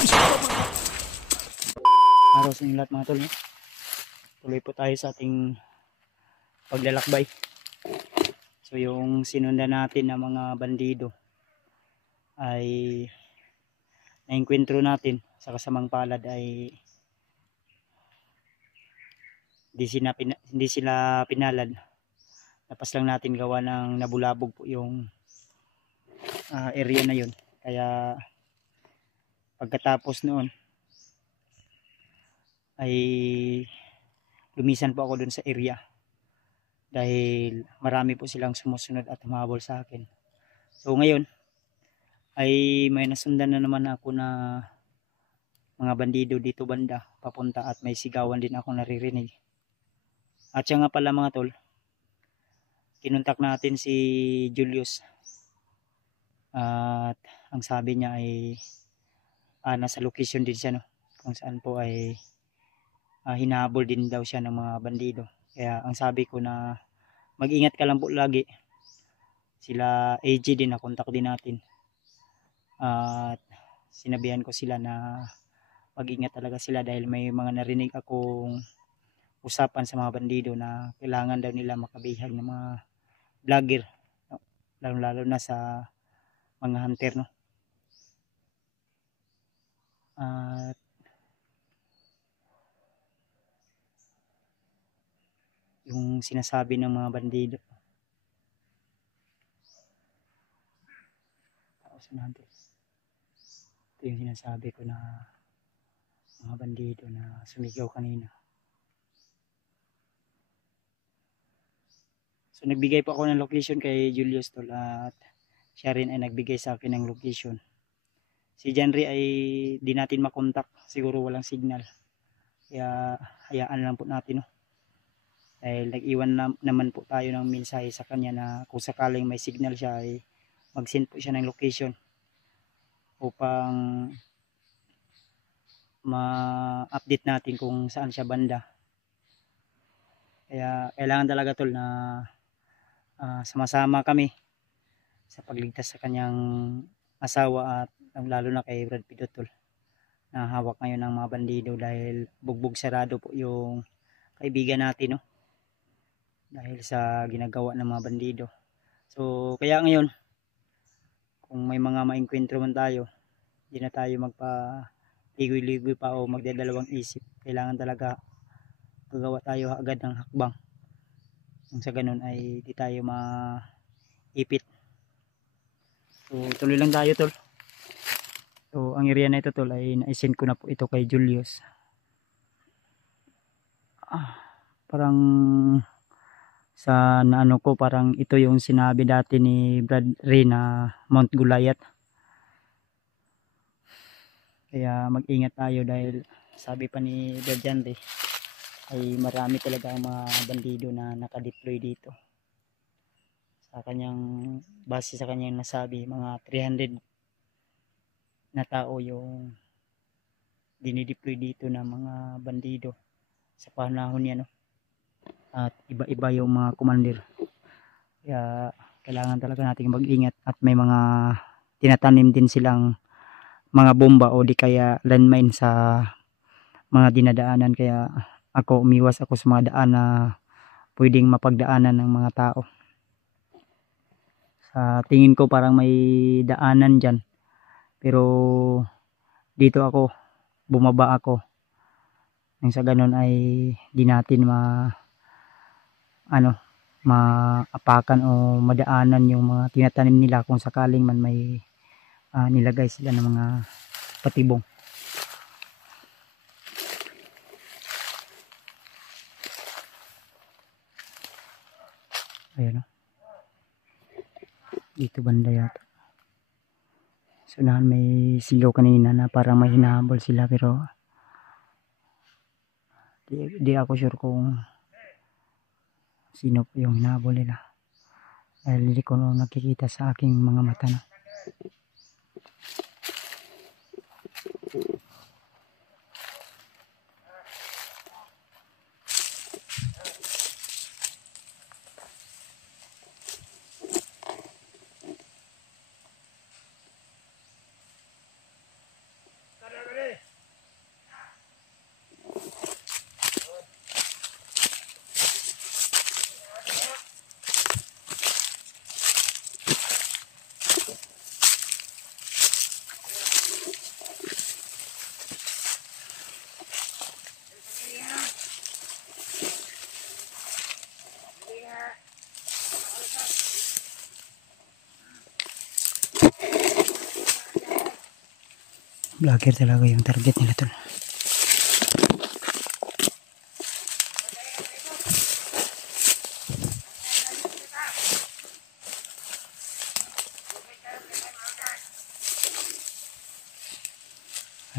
Araw sa inyo lahat mga tol, no? Tuloy po tayo sa ating paglalakbay. So yung sinundan natin na mga bandido ay naengkwentro natin sa kasamang palad ay hindi sila pinalad. Tapos lang natin gawa ng nabulabog po yung area na yun. Kaya pagkatapos noon ay lumisan po ako dun sa area dahil marami po silang sumusunod at humahabol sa akin. So ngayon ay may nasundan na naman ako na mga bandido dito banda papunta at may sigawan din ako naririnig. At siya nga pala mga tol, kinontak natin si Julius at ang sabi niya ay nasa location din siya, no? Kung saan po ay hinahabol din daw siya ng mga bandido. Kaya ang sabi ko na mag-ingat ka lang po lagi. Sila AG din na kontak din natin. At sinabihan ko sila na mag-ingat talaga sila dahil may mga narinig akong usapan sa mga bandido na kailangan daw nila makabihag ng mga vlogger, no? Lalo na sa mga hunter, no? At yung sinasabi ng mga bandido ito yung sinasabi ko na mga bandido na sumigaw kanina. So nagbigay po ako ng location kay Julius tol at siya rin ay nagbigay sa akin ng location. Si Janry ay di natin makontak, siguro walang signal. Kaya hayaan lang po natin, no? Dahil nag-iwan naman po tayo ng mensahe sa kanya na kung sakaling may signal siya ay mag-send po siya ng location upang ma-update natin kung saan siya banda. Kaya kailangan talaga tol na sama-sama kami sa pagligtas sa kanyang asawa at lalo na kay Brad Pitt tol, na hawak ngayon ng mga bandido dahil bugbog sarado po yung kaibigan natin, no? Dahil sa ginagawa ng mga bandido. So kaya ngayon kung may mga maengkwentro man tayo, hindi na tayo magpa-ligoy-ligoy pa o magdadalawang isip. Kailangan talaga gagawa tayo agad ng hakbang. Kung sa ganun ay di tayo maipit. So tuloy lang tayo tol. So ang area na ito tol ay naisend ko na po ito kay Julius. Parang sa naano ko, parang ito yung sinabi dati ni Brad Ray na Mount Goliath. Kaya mag-ingat tayo dahil sabi pa ni Brad Janry ay marami talaga ang mga bandido na nakadeploy dito. Sa kanyang base sa kanyang nasabi, mga 300 na tao yung dinideploy dito na mga bandido sa panahon niya, no? At iba-iba yung mga commander. Kaya kailangan talaga nating mag-ingat at may mga tinatanim din silang mga bomba o di kaya landmine sa mga dinadaanan. Kaya umiwas ako sa mga daan na pwedeng mapagdaanan ng mga tao. Sa tingin ko parang may daanan dyan, pero dito ako bumaba ako nang sa ganun ay di natin maapakan o madaanan yung mga tinatanim nila kung sakaling man may nilagay sila ng mga patibong. Ayan, dito banda yata. So nahan may sigaw kanina na parang may hinahabol sila, pero di ako sure kung sino po yung hinahabol nila dahil hindi ko nakikita sa aking mga mata, no? Vlogger talaga yung target nila tol.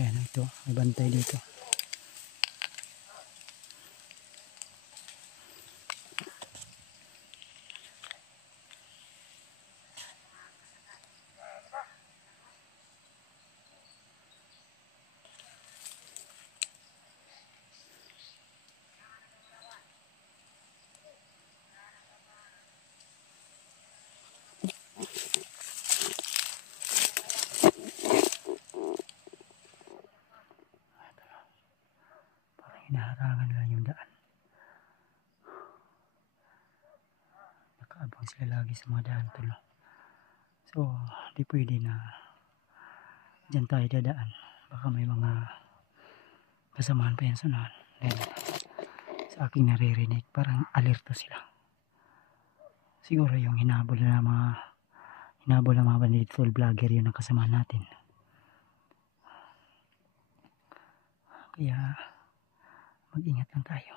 Ayan, ito, may bantay dito. Parang hinaharangan lang yung daan. Nakaabang sila lagi sa mga daan tol. So, di pwede na dyan tayo dadaan. Baka may mga kasamahan pa yan sunahan. Then, sa aking naririnig, parang alerto sila. Siguro yung hinabol ng mga bandito vlogger yun ang kasamahan natin. Kaya, mag-ingat lang tayo.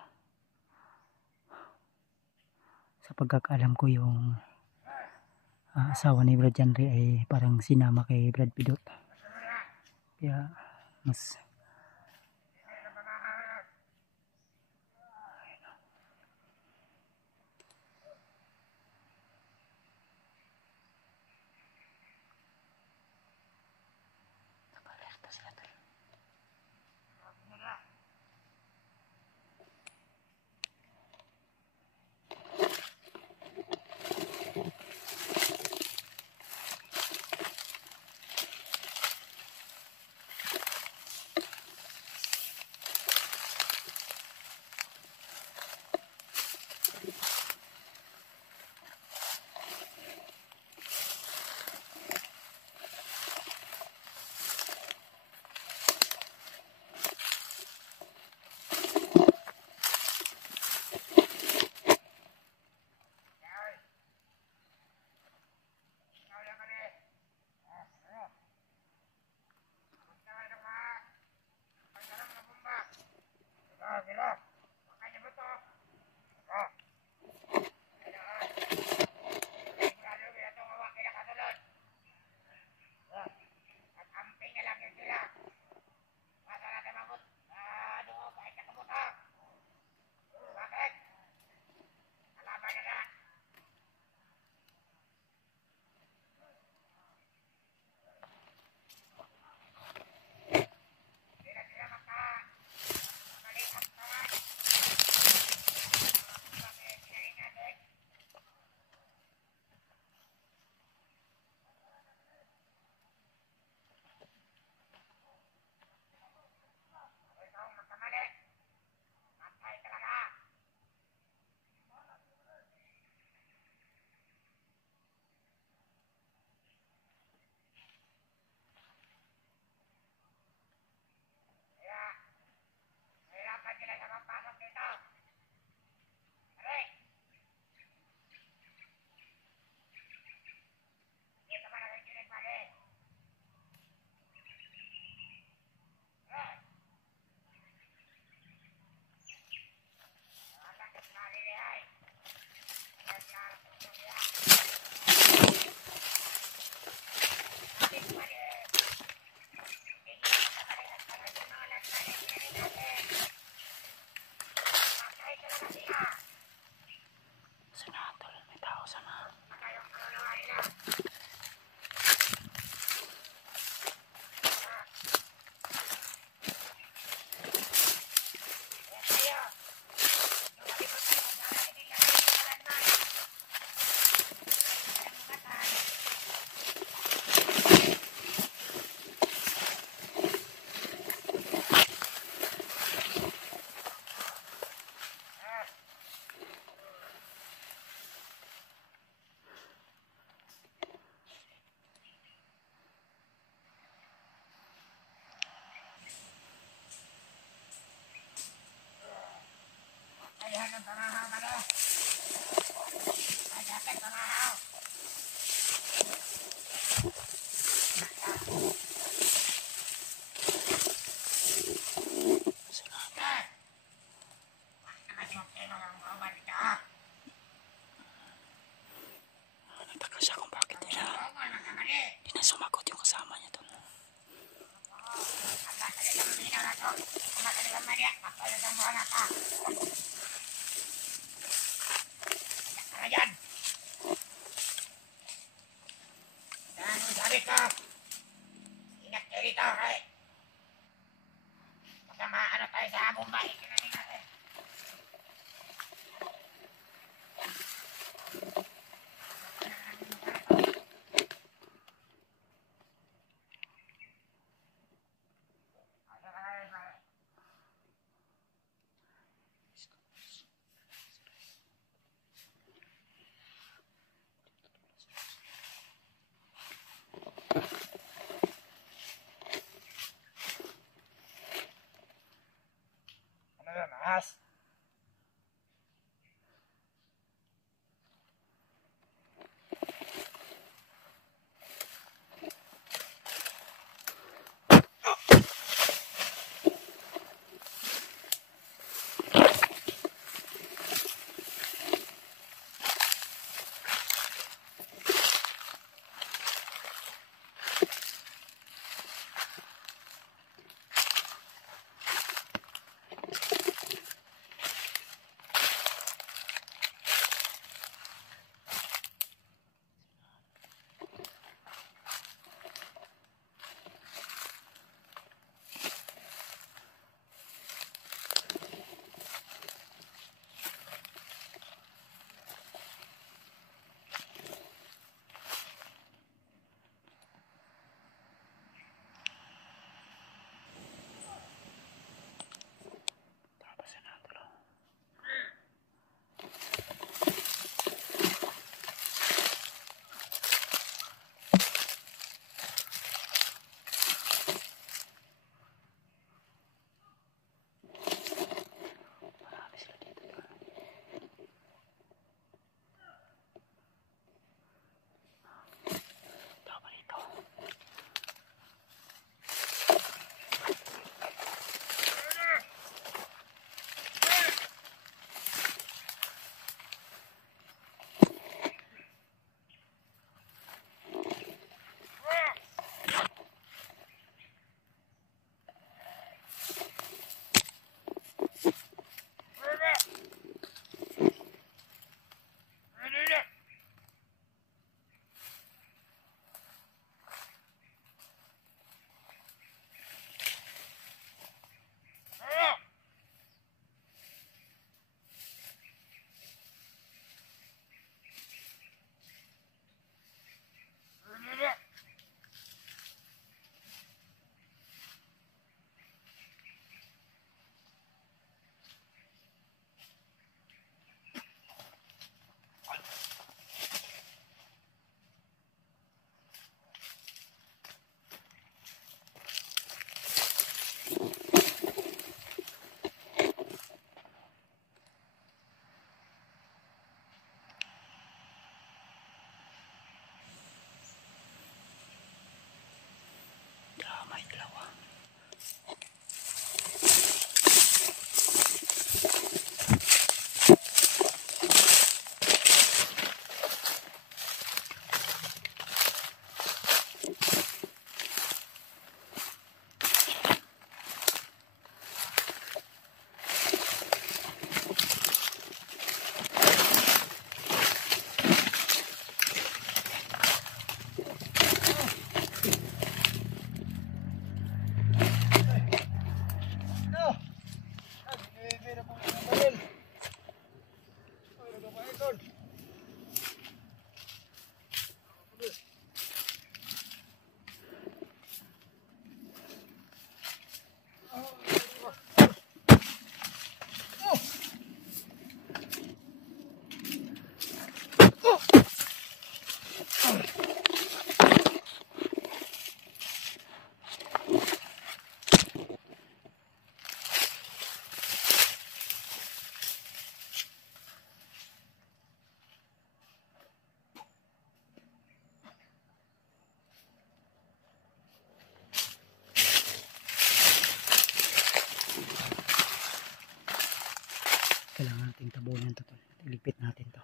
Sa pagkakaalam ko yung asawa ni Brad Janry ay parang sinama kay Brad Pidot. Kaya mas nakalerto sila tayo. kasama niya tol. Sabi ko, ingat kayo dito, okay? Baka maano tayo sa Mumbai. Kinanin natin. Ano na, ahas? Kailangan nating tabunan to tol. Iligpit natin to.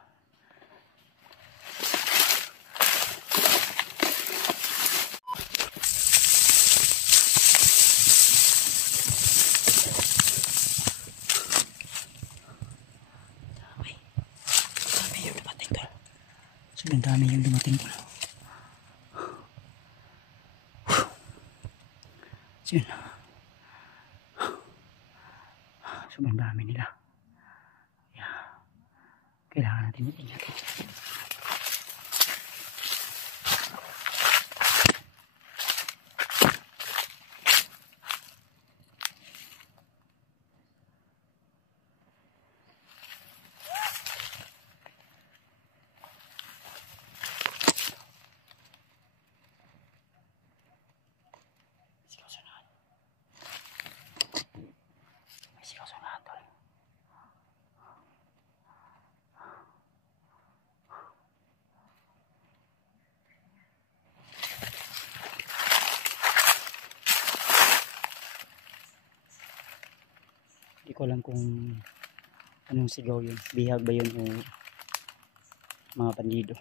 dami yung dumating po. So yun, sobrang dami nila. Yeah. Kailangan natin mag-ingat. Hindi ko alam kung anong sigaw yun. Bihag ba yun o mga bandido.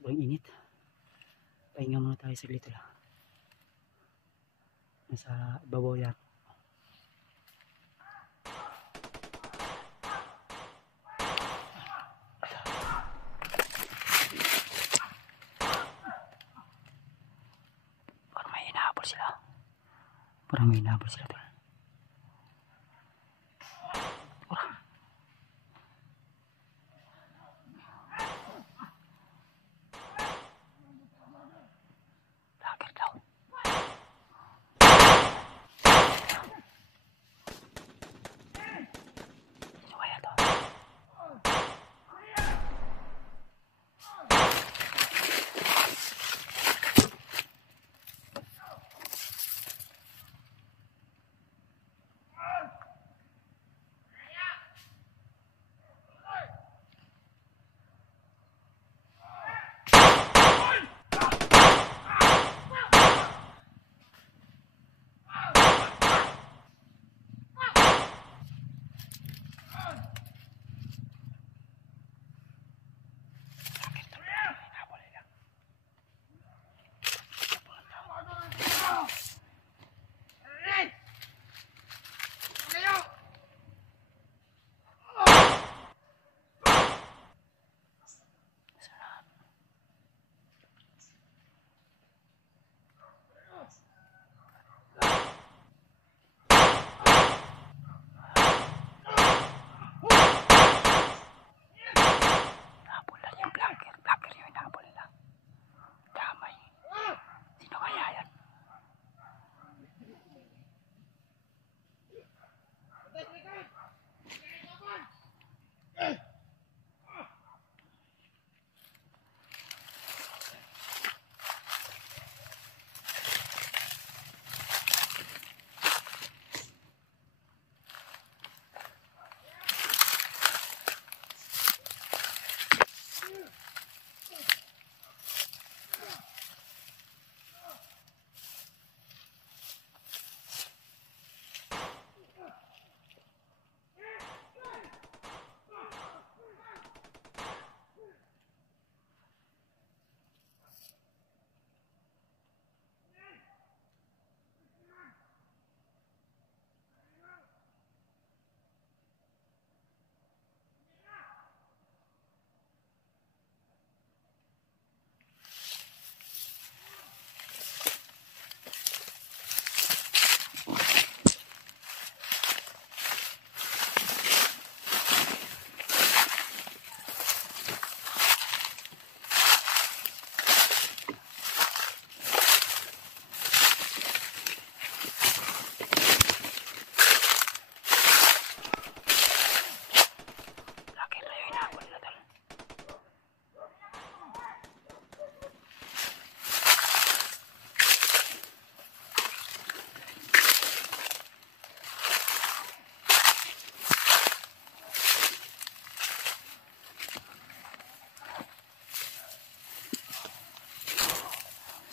Sobrang init. Pahinga muna tayo saglit lang. Nasa babaw yan. Parang may hinahabol sila. Parang may hinahabol sila. Lager daw. Sino kaya to?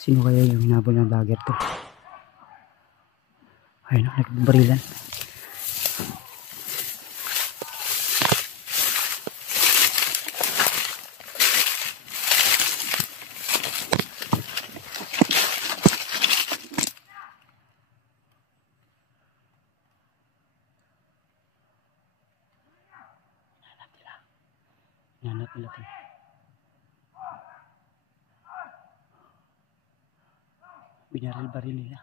Sino kaya yung hinabol ng vlogger to? Ayun, nagbarilan. Nanap nila to. Binaril-baril nila.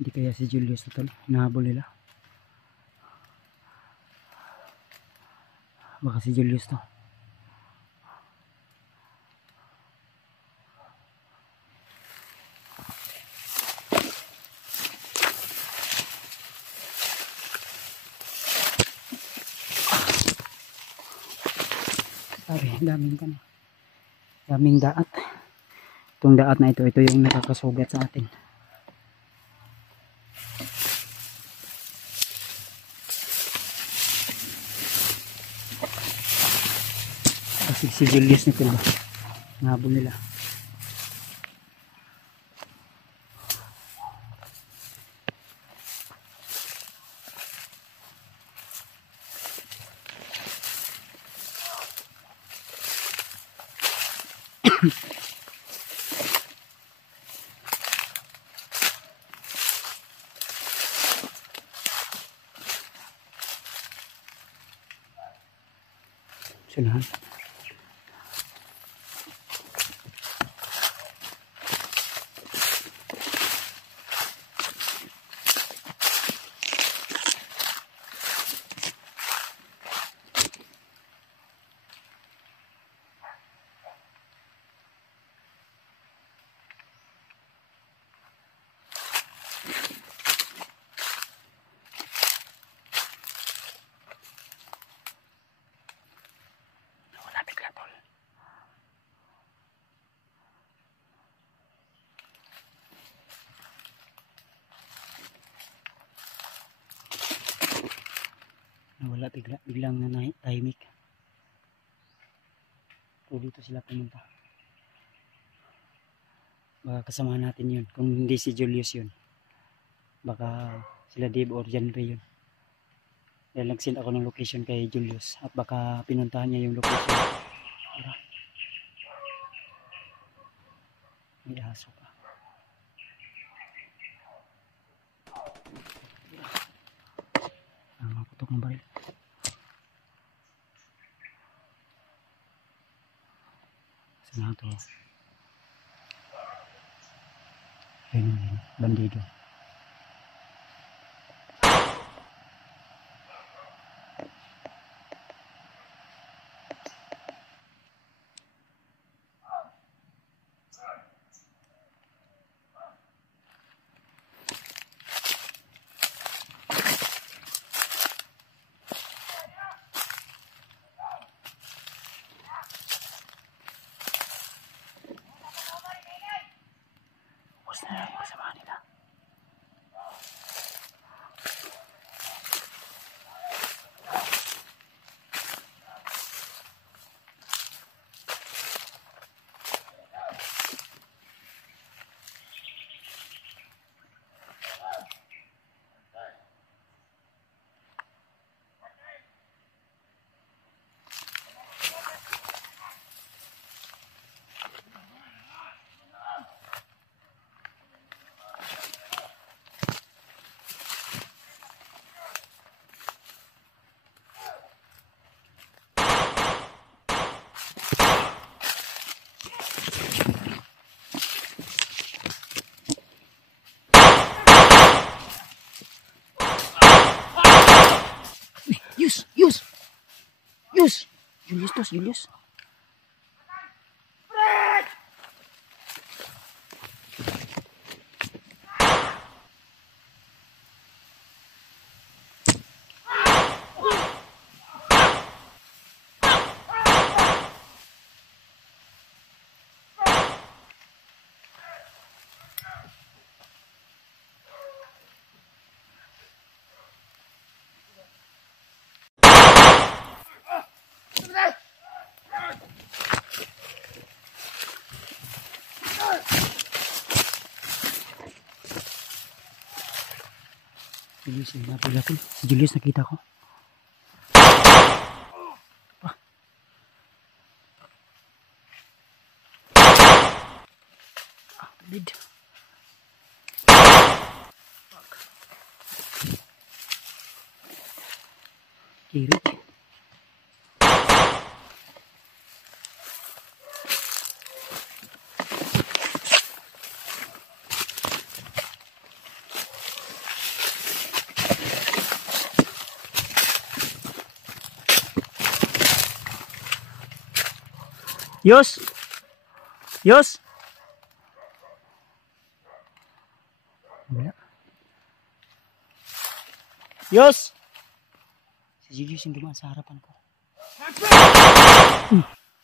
Hindi kaya si Julius ito, hinahabol nila. Baka si Julius to. Sabi, daming daat. Itong daat na ito yung nakakasugat sa atin. Kasi si Julius nito ba? Nahabol nila. Sunahan. Wala bigla tol. Nawala biglang tahimik. So dito sila pumunta. Baka kasama natin yun. Kung hindi si Julius yun, baka sila Dave or John Ray yun. Dahil nag-send ako ng location kay Julius at baka pinuntahan niya yung location. Tara. May aso pa. Maputok ng baril. Saan ito? Ayun, bandido. Tapos na lang yung kasama nila. Julius! Julius tos, Julius. Julius, napila ko. Si Julius nakita ko. Ah. Bid. Kiri. Yos! Yos! Wala. Yos! Si Julius yung dumaan sa harapan ko.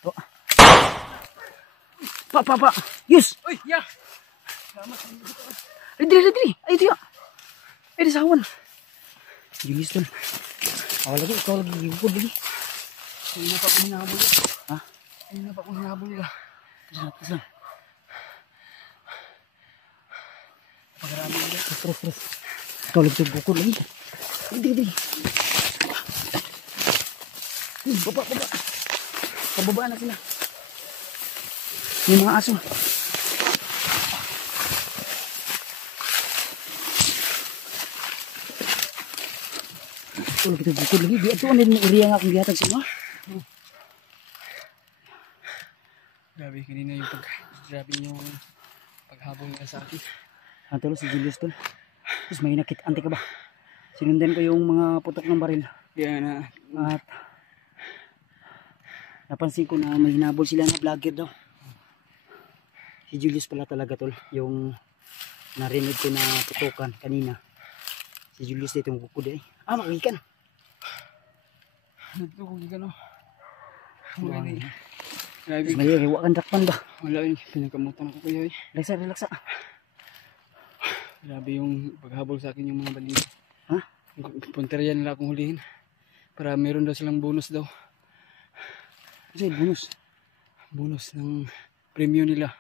To. Pa! Yos! Uy, ya. Dili! Ay, ito ya! Ay, di sawan. Si Julius doon. Ikaw lagi, gigugod lagi. Hindi na pa ako hinahabol. Ha? Hindi na pa ako hinahabol nila. Terus. Pagarami nila. Terus. Ikaw lagi gigugod lagi. Dili. Baba. Pababa na sila. Yung mga aso. Ito lagi bukod lagi. Di ito ano yung area nga kung gihatag sa inyo. Grabe, kanina yung paghabol nila sa akin. Antolo si Julius tol. Tapos may nakit-anti ka ba? Sinundan ko yung mga putok ng baril. Kaya na. At napansin ko na may hinabol sila na vlogger daw. Si Julius pala talaga tol. Yung narinig ko na putukan kanina. Si Julius dito yung bukod eh. Makikan. Nagtugog ka no. Wow. Grabe. Tapos may riwa kang dakpan ba? Wala yun. Pinagkamutan ako kuya. Relaxa. Grabe yung paghabol sa akin yung mga bandido. Ha? Punteriya nila akong hulihin. Para meron daw silang bonus daw. Kasi bonus. Bonus ng premyo nila.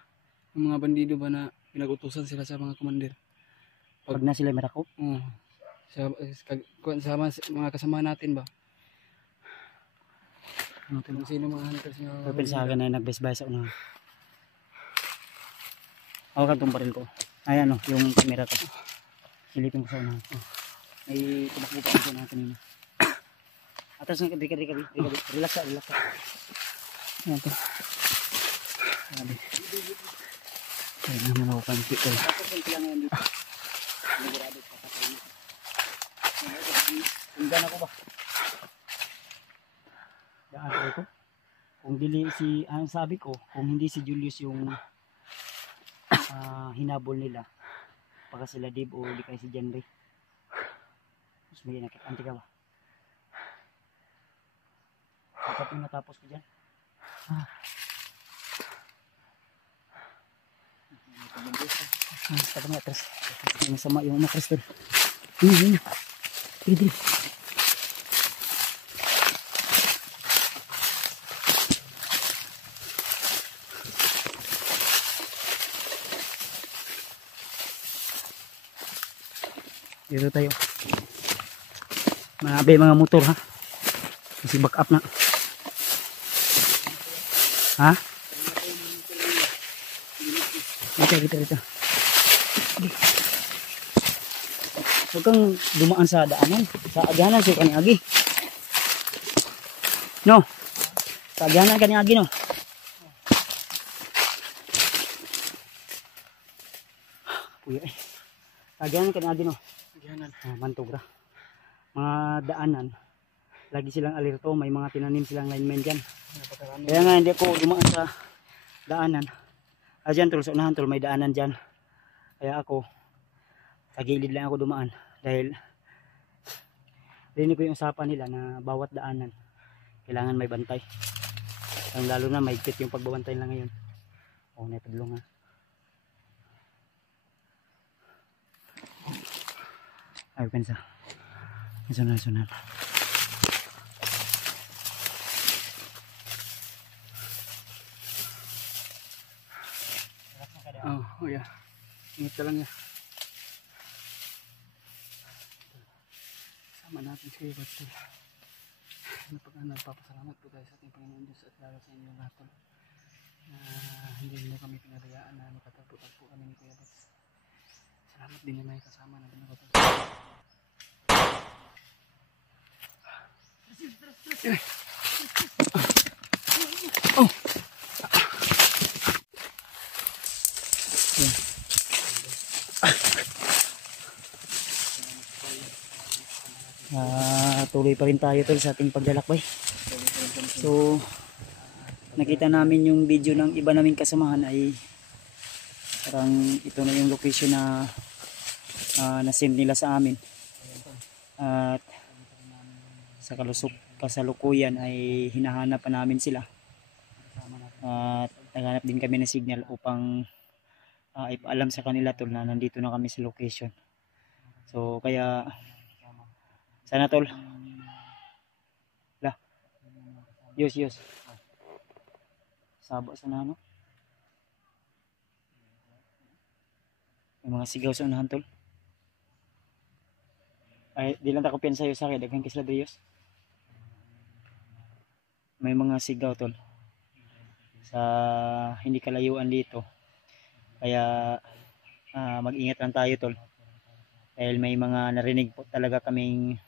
Yung mga bandido ba na pinag-utusan sila sa mga commander. Pag na sila merakop. Oo. Sa mga kasama natin ba? Ano to? Kung sino mga hunters nyo. Pagpinsagan na yung nagbesbay sa una. Hawakan itong baril ko. Ayan o, yung camera ko. Silipin ko sa una. May tumakbo pa ako na kanina. Atas nga, dika. Relax. Ayan to. Sabi. Kaya naman ako pansi ko. Tapos yung pila ngayon dito. Nagurado pa patay na. Tinggan ako ba? Daan ko ito. Kung dili si, ang sabi ko, kung hindi si Julius yung hinabol nila, baka sila Dave o di kaya si Janry. Mas may nakit-anti ka ba? Dapat yung natapos ko dyan. Tapos nga, tres. Masama yung makris doon. Yun. Dili. Dito tayo. Mga motor ha. Kasi back up na. Ha? Dito. Huwag kang dumaan sa daanan. Sa agyanan so kani agi. No. Sa agyanan kani agi no. Kuya eh. Sa agyanan kani agi no. Agyanan. Mantugra. Mga daanan lagi silang alerto, may mga tinanim silang lineman dyan. Napakarami. Kaya nga hindi ako dumaan sa daanan. Dyan tol, sa unahan tol, may daanan dyan. Kaya ako, sa gilid lang ako dumaan. Dahil, rinig ko yung usapan nila na bawat daanan, kailangan may bantay. Ang lalo na, maigpit yung pagbabantay lang ngayon. O, naitadlong nga. Ay, pensa. Sunod. Oh yeah. Ingat ka lang ya. Sama natin si Batul. Nagpapasalamat po tayo sa ating Panginoon Diyos at lalo sa inyo lahat na hindi nyo kami pinabayaan na makatagpo-tagpo kami ni Kuya Bats. Salamat din na may kasama na binagatul. Oh! Tuloy pa rin tayo tol sa ating paglalakbay. So nakita namin yung video ng iba naming kasamahan ay parang ito na yung location na na-send nila sa amin. At sa kasalukuyan ay hinahanap pa namin sila. At naghanap din kami ng signal upang ipaalam sa kanila tol na nandito na kami sa location. So kaya sana tol. Lah. Yus. Saba sa nano. May mga sigaw sa unahan tol. Ay, di lang ta kumpiyansa sa'yo sa akin. Daghang kisla Diyos. May mga sigaw tol. Sa hindi kalayuan dito. Kaya mag-ingat lang tayo tol. Dahil may mga narinig po talaga kaming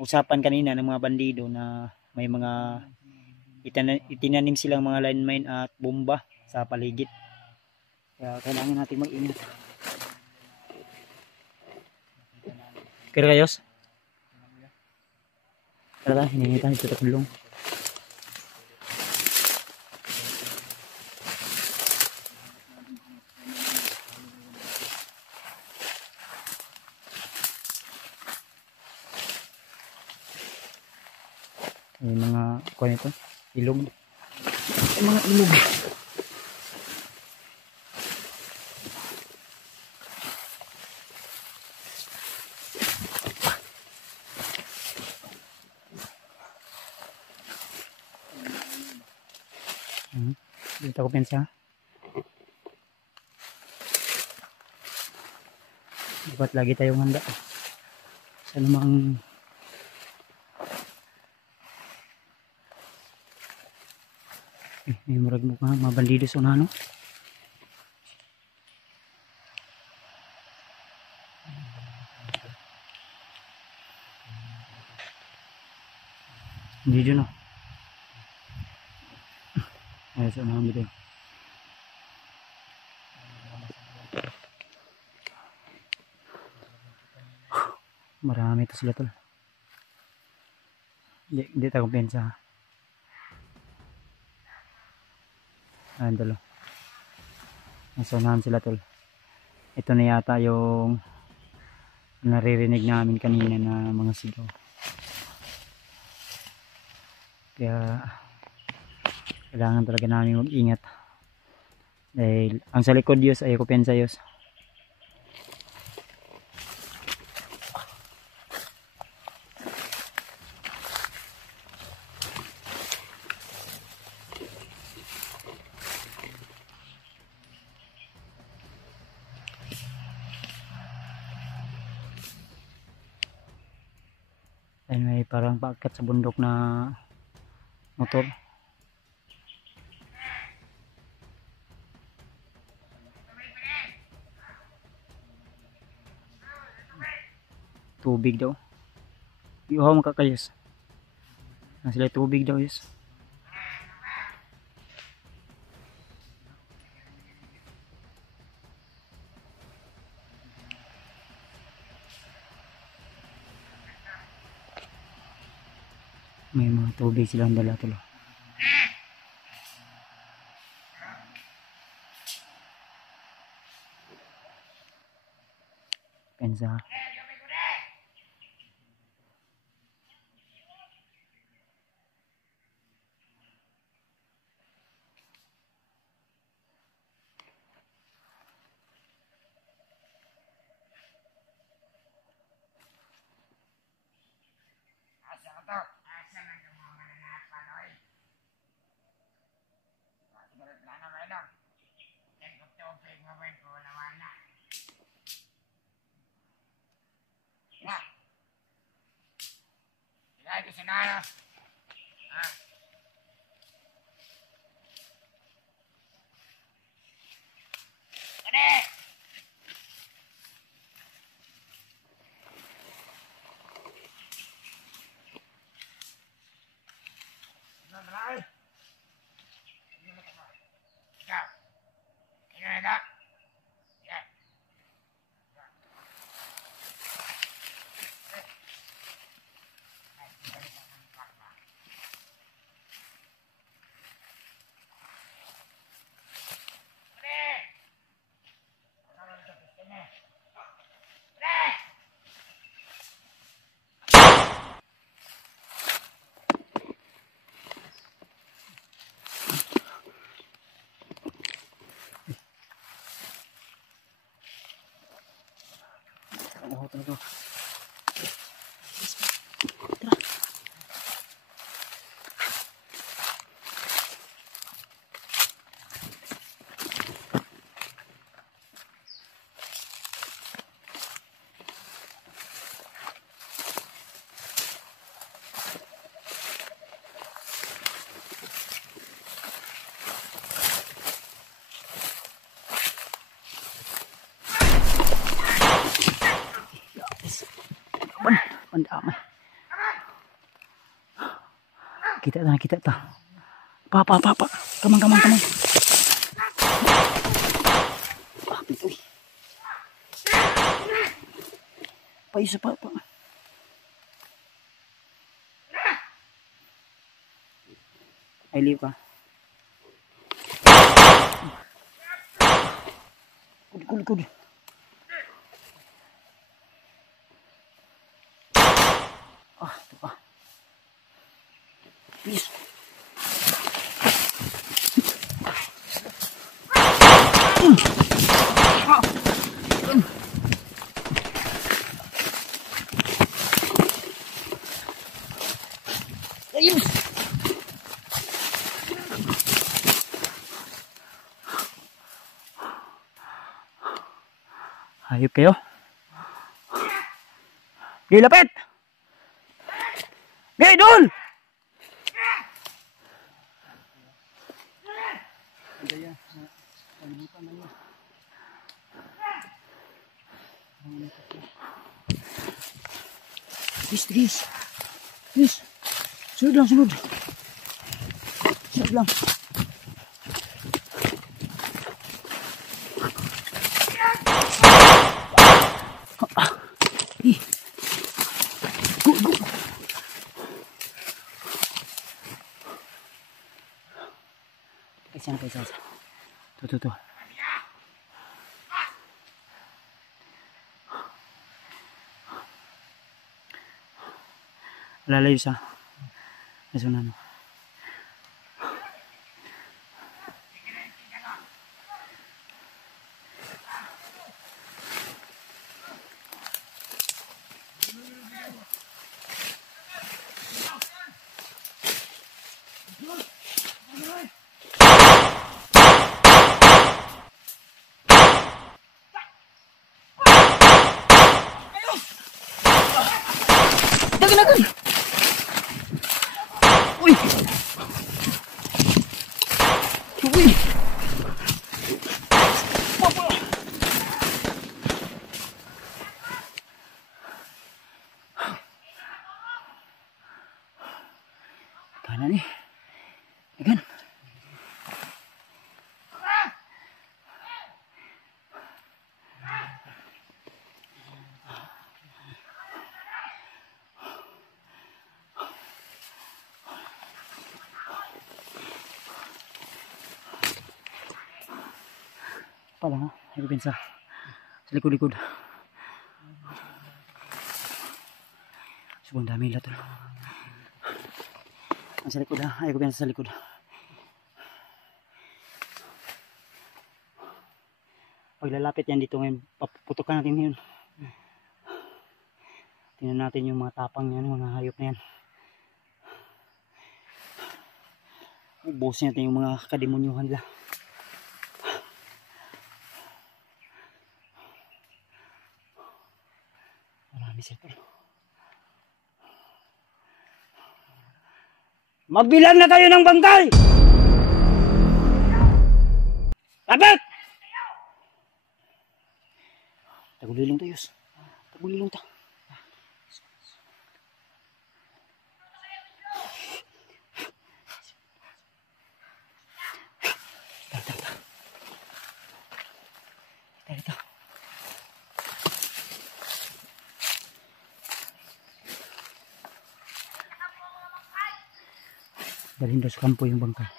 usapan kanina ng mga bandido na may mga itinanim silang mga landmine at bomba sa paligid. Kaya kailangan natin mag-ingat. Kira kayos? Tara, hiningi tayo ito tulong. May mga kuha nito, ilog. May mga ilog. Dito ko pensa. Dapat lagi tayong handa sa namang may murag mo ka, mga bandido sa unano. Bandido no. Ay, sa unahan dito. Marami ito sila tol. Hindi tayo kumpensa. Ayan tol. Nasa unahan sila tol. Ito na yata yung naririnig namin kanina na mga sigaw. Kaya kailangan talaga namin mag-ingat. Dahil ang sa likod Diyos ay kumpensa Diyos. Dahil may parang paakyat sa bundok na motor. Tubig daw. Iuhaw makakayos. Sila tubig daw yus. May mga tubig silang dala tol. Pensa. Oh, tara. Pandamay. Kita ta. Pa. Kamang. Ah, ito. Pa isa pa. Ay, liw ka. Kul. Ah, ito pa. Please. Ayun. Hayop kayo. Dilapit. Dul. Please. Sunod lang. Go. Isa. Tuh. Lalayo sa. Eso na. Dagan. Uy. Kanan nih. Dagan. Pala nga, ayun sa likod-likod. Sobrang dami nila tol. Ang sa likod ha, ayun sa likod. Paglalapit yan dito ngayon, paputukan natin yun. Tingnan natin yung mga tapang yan, mga hayop na yan. Ubusin natin yung mga kademonyuhan nila. Marami sila tol. Magbilan na tayo ng bangkay! Lapit! Tagulilong tayo. Tagulilong tayo. Dito. Dalhin daw sa kampo yung bangkay.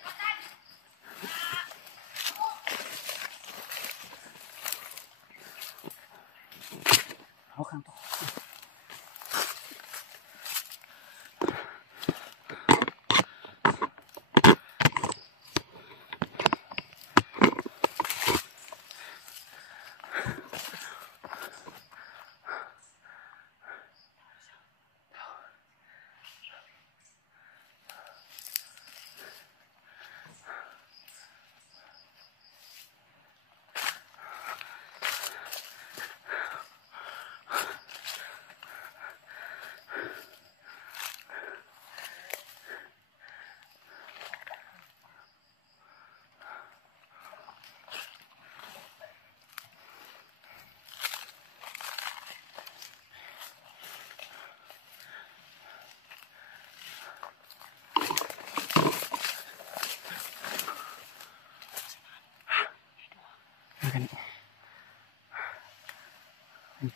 Hawakan to.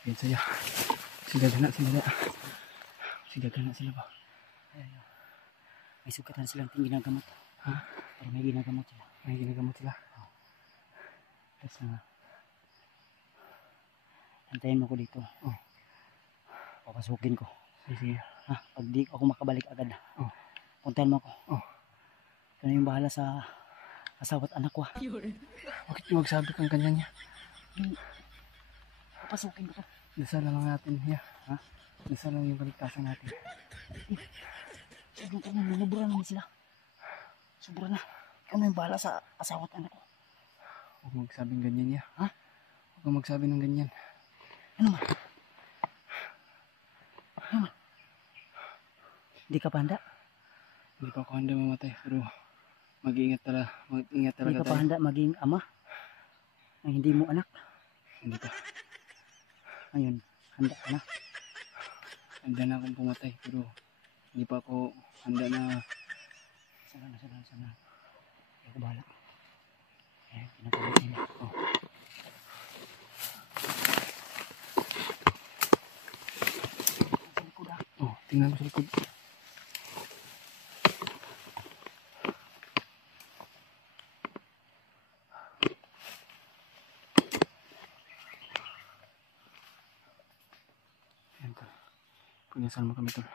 Ayun saya. Sigagana sila ba? Ayun. May sukatan silang ginagamot. Ha? Pero may ginagamot sila. May ginagamot sila? Oo. Tapos antayin mo ko dito. Oh. Papasukin ko. Sige. Ha? Pag di ako makabalik agad. Oh. Puntahan mo ako. Oh. Ito na yung bahala sa asawa't anak ko. Bakit yung magsabi kang ganyan niya? Papasukin ko. Dasal lang natin niya. Ha? Dasal lang yung kaligtasan natin. Sobra naman sila. Sobra na. Ikaw na yung bahala sa asawa't anak ko. Huwag magsabing ganyan niya. Ha? Huwag magsabi ng ganyan. Ano man? Ano man? Hindi ka pa handa? Hindi pa ako handa mamatay. Pero mag-iingat talaga. Hindi ka pa handa maging ama? Na hindi mo anak? Hindi pa. Ayun, handa ka na. Handa na akong pumatay, pero hindi pa ako handa na. Sana. Hindi ako bahala. Eh, pinapagod nila. Oh. Sa likod ah. Oh, tingnan mo sa likod. Punyasan mo kami tol.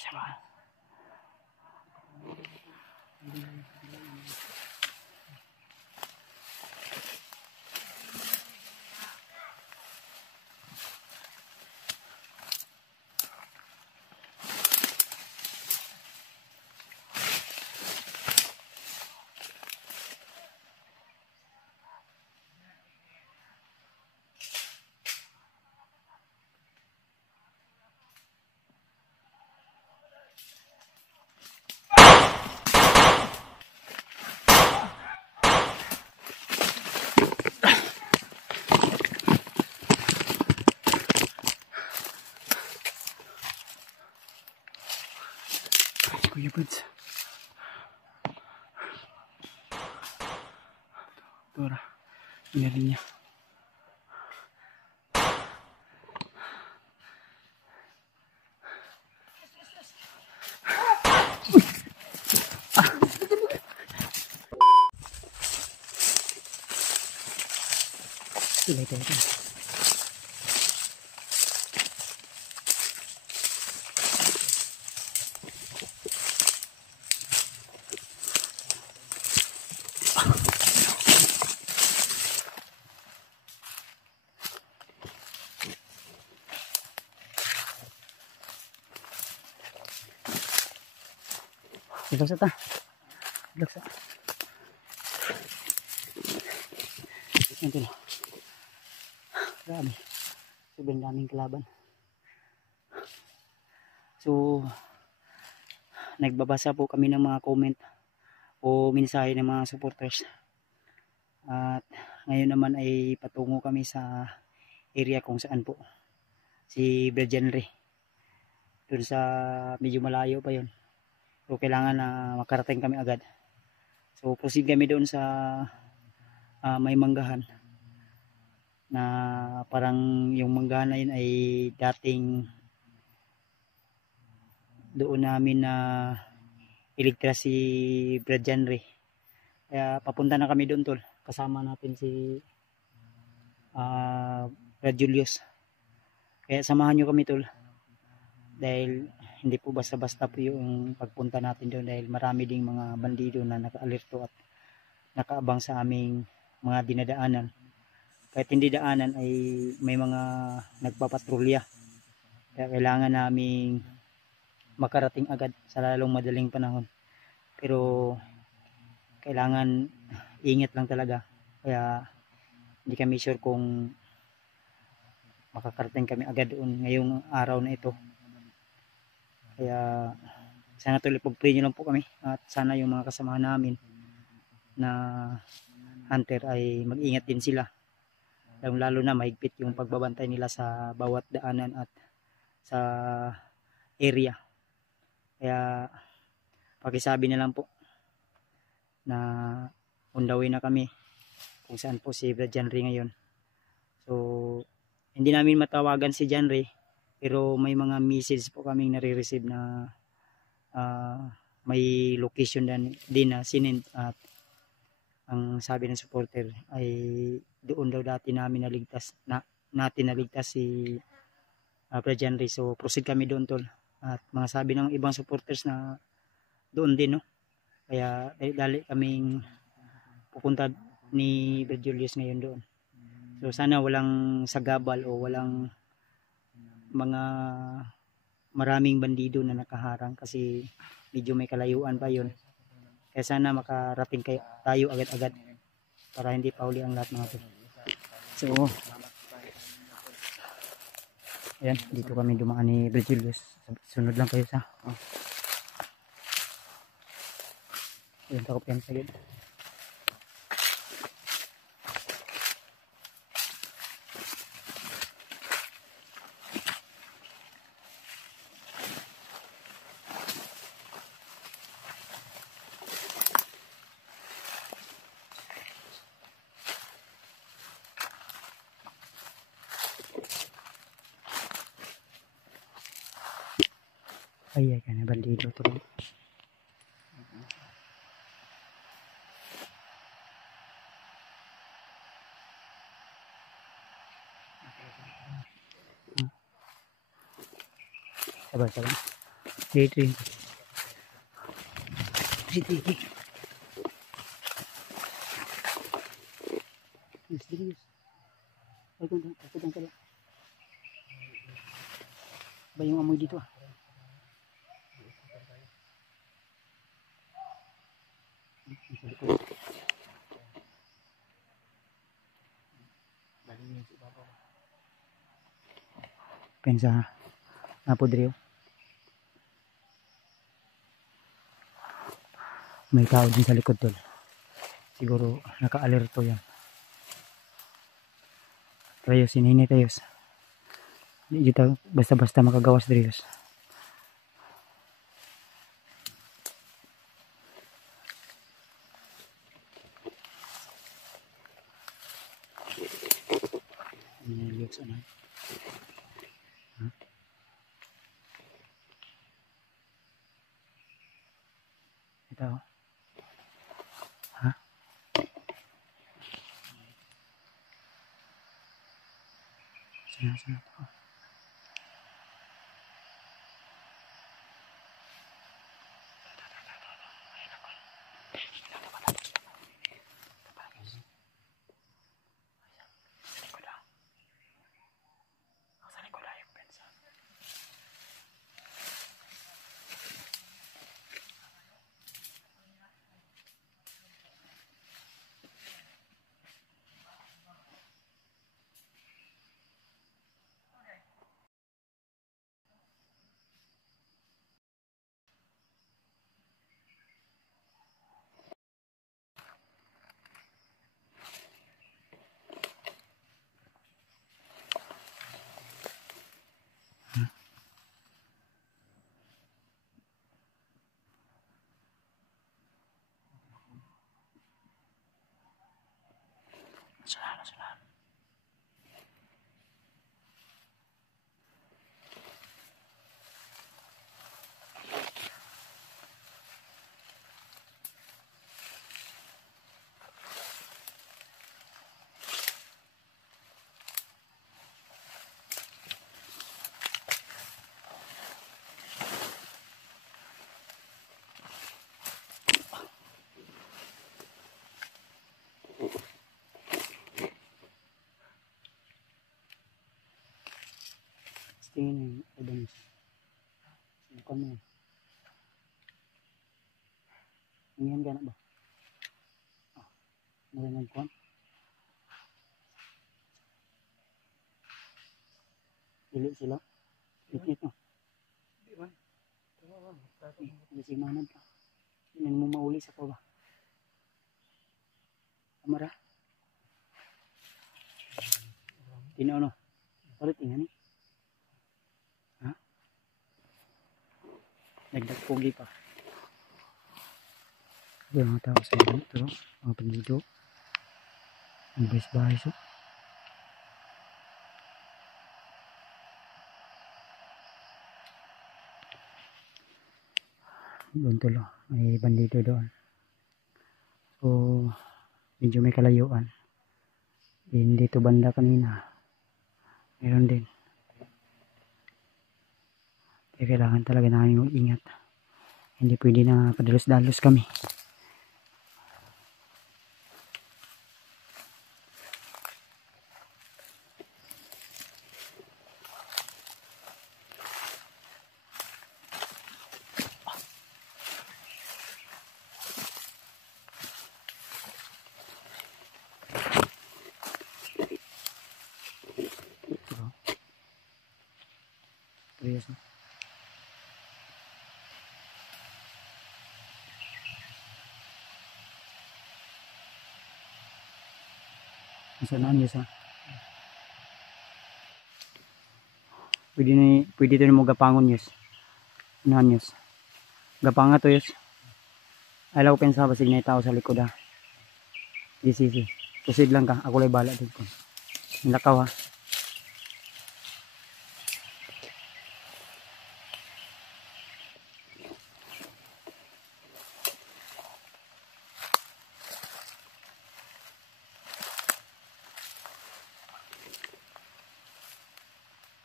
Sabay. Kuya Buds. Tora. Inarin niya. Ito. Ilagsa ta. Ilagsa. Ito na. Grabe. Sobrang daming kalaban. So, nagbabasa po kami ng mga comment o mensahe ng mga supporters. At ngayon naman ay patungo kami sa area kung saan po si Bergenre. Doon sa medyo malayo pa yon. So kailangan na makarating kami agad. So proceed kami doon sa may manggahan na parang yung manggahan na yun ay dating doon namin na iligtas si Bergenre. Kaya papunta na kami doon, tol. Kasama natin si Brad Julius. Kaya samahan nyo kami, tol. Dahil hindi po basta-basta po yung pagpunta natin doon dahil marami ding mga bandido na naka-alerto at nakaabang sa aming mga dinadaanan. Kahit hindi daanan ay may mga nagpapatrolya. Kaya kailangan naming makarating agad sa lalong madaling panahon. Pero kailangan ingat lang talaga. Kaya hindi kami sure kung makakarating kami agad doon ngayong araw na ito. Kaya sana tuloy pag-pray nyo lang po kami at sana yung mga kasamahan namin na hunter ay mag-ingat din sila. Lalo na mahigpit yung pagbabantay nila sa bawat daanan at sa area. Kaya pakisabi na lang po na on the way na kami kung saan po si Brad Janry ngayon. So hindi namin matawagan si Janry. Pero may mga message po kaming nare-receive na may location din na sinend at ang sabi ng supporter ay doon daw dati natin naligtas si Brad Janry. So proceed kami doon, tol. At mga sabi ng ibang supporters na doon din, no. Kaya dali kaming pupunta ni Brad Julius ngayon doon. So sana walang sagabal o walang mga maraming bandido na nakaharang kasi medyo may kalayuan pa yun. Kaya sana makarating tayo agad-agad para hindi pa uli ang lahat mga tol. So ayan, dito kami dumaan ni Virgilius. Sunod lang kayo sa ayan, takop yan sa gid. Ay, ka na bandido to. Sabar. Sige. Serius. Ay, kung ka lang. Ba yung amoy dito pensa napodriyo. May tao din sa likod, tol. Siguro naka-alerto yan. Trayos, hinihini tayos. Hindi dito basta-basta makagawas, Driyos. Buksan na. Ha? Ito. Ha? Sana ito. Sana. Tingin yung evidence. Sinukan mo. Ngayon gana ba? Narinig ko. Dili sila. Ikit mo. Di man. Hindi si Manad ka. Hindi mo mauli sa ko ba? Kamara? Tino ano? Ulit tingnan eh. Ha? Nagdag pogi pa. Ito mga tao sa inyo. Ito. Mga pandido. Ang bahis-bahis oh. Doon tulo. May bandido doon. So, medyo may kalayuan. Hindi to banda kanina. Meron din. Kaya kailangan talaga namin mag-ingat. Hindi pwede na padalos-dalos kami. Serius na. Masaan yun sa? Pwede ito mo gapangon yun. Unahan yun. Gapanga to yun. Alaw pensa ba signay tao sa likod ha. DCC. Kusid lang ka. Ako lang bala din ko. Nilakaw ha.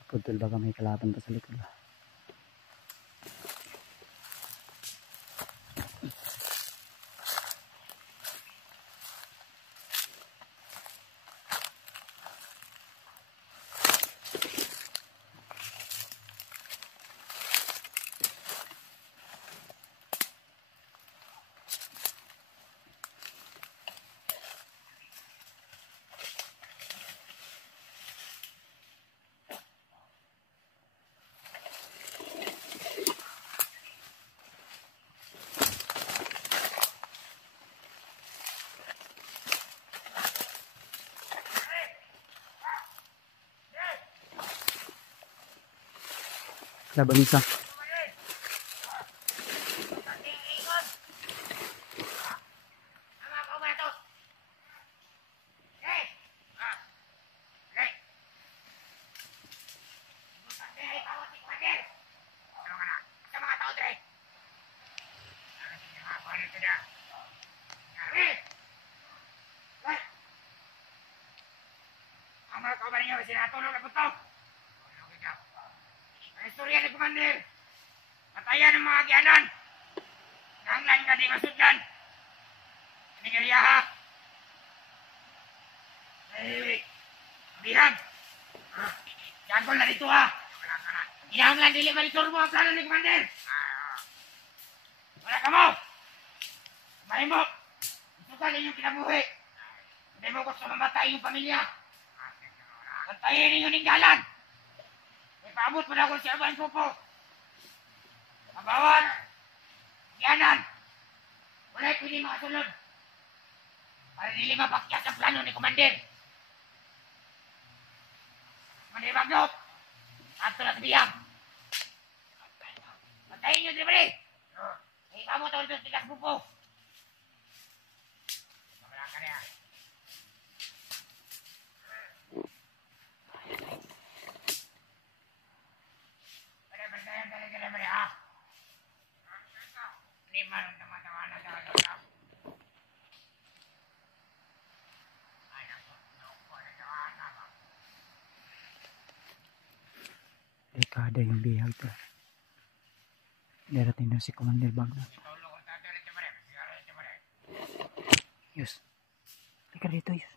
Putol baka may kalaban pa sa likod ba. Laban isa. ba ninyo? Sinatulog na po ito. Tulog ikaw. Ang istorya ni Commander. Patayan ng mga agyanan. Nanglan nga di masudlan. Nigeriya ha. Bihag. Jagol na dito ha. Inahanglan dili malitur mo ang plano ni Commander. Wala ka mo. Mahin mo. Ito ka ninyong kinabuhi. Hindi mo gusto mamatay yung pamilya. Kantayin ninyo ning galan. May paabot mo na ako sa abang pupo. Mabawal. Yanan. Wala pwede makasunod. Para dili mapakyat ang plano ni Commander. Commander Bagnot. Ato na tibiyang. Kantayin nyo dili bali. May paabot ako dito sa tigas pupo. Mabalang ka niya. Pada-pada talaga na bali ha. Hindi man tama-tama na talaga. Dekada yung bihag to. Darating na si Commander Bagnot. Yus. Lika dito, Yus.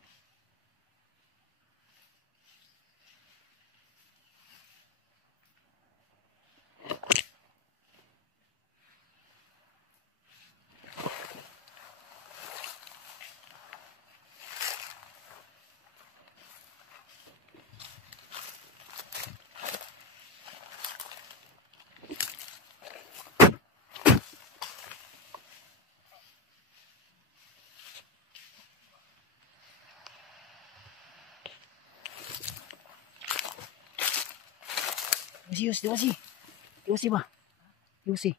Yus, Diwasi. Diwasi ba? Diwasi.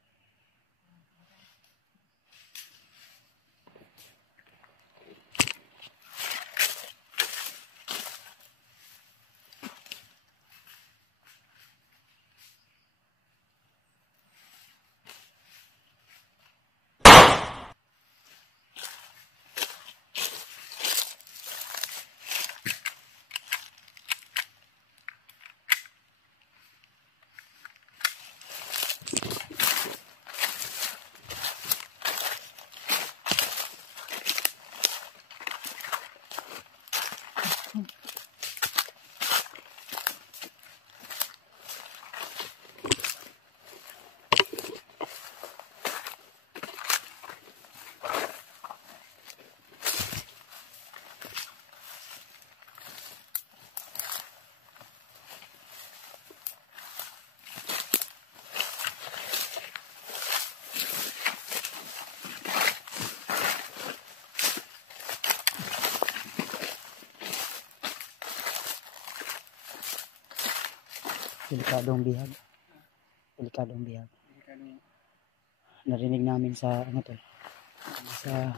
Delikadong bihag. Delikadong bihag. Narinig namin sa ano to, sa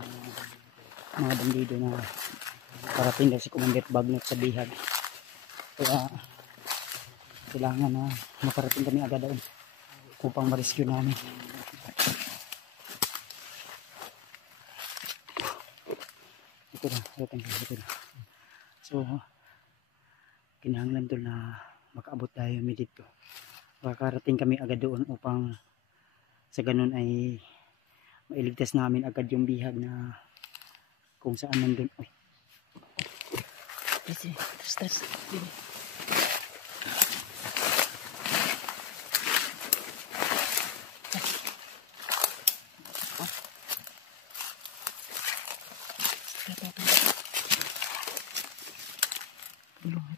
mga bandido na parating daw si Commander Bagnot sa bihag. Kaya kailangan na makarating kami agad doon upang ma-rescue namin. Ito na. So kinahanglan doon na makaabot tayo dito. Makarating kami agad doon upang sa ganun ay mailigtas namin agad yung bihag na kung saan nandun. Uy. Stress.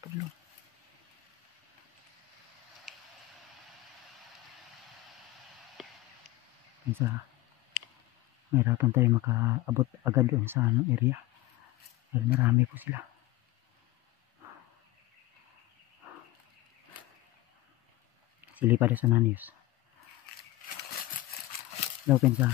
Pablo. Sa mahirapan tayo makaabot agad doon sa anong area dahil marami po sila. Silipad sa Nanius. Daw pensa.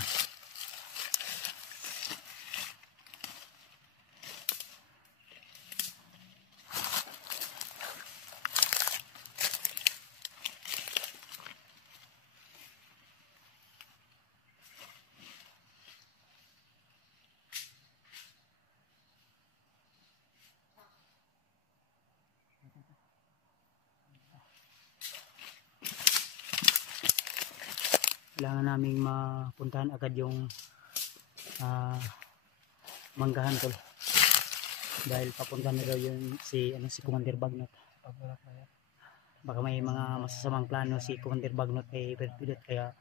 kailangan naming mapuntahan agad yung manggahan tol. Dahil papunta na daw yun si Commander Bagnot. Pag wala pa yan. Baka may mga masasamang plano si Commander Bagnot kay Berpilit, kaya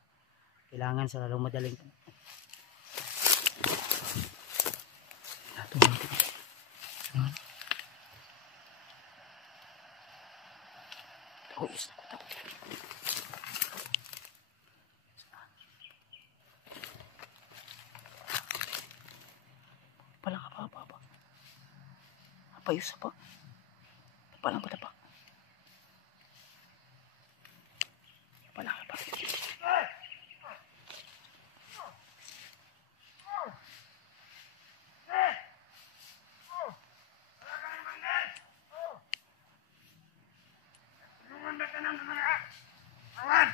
kailangan sa lalong madaling palang apa apa yus apa palang pada pak palang apa Tulungan ba ka ng mga awan?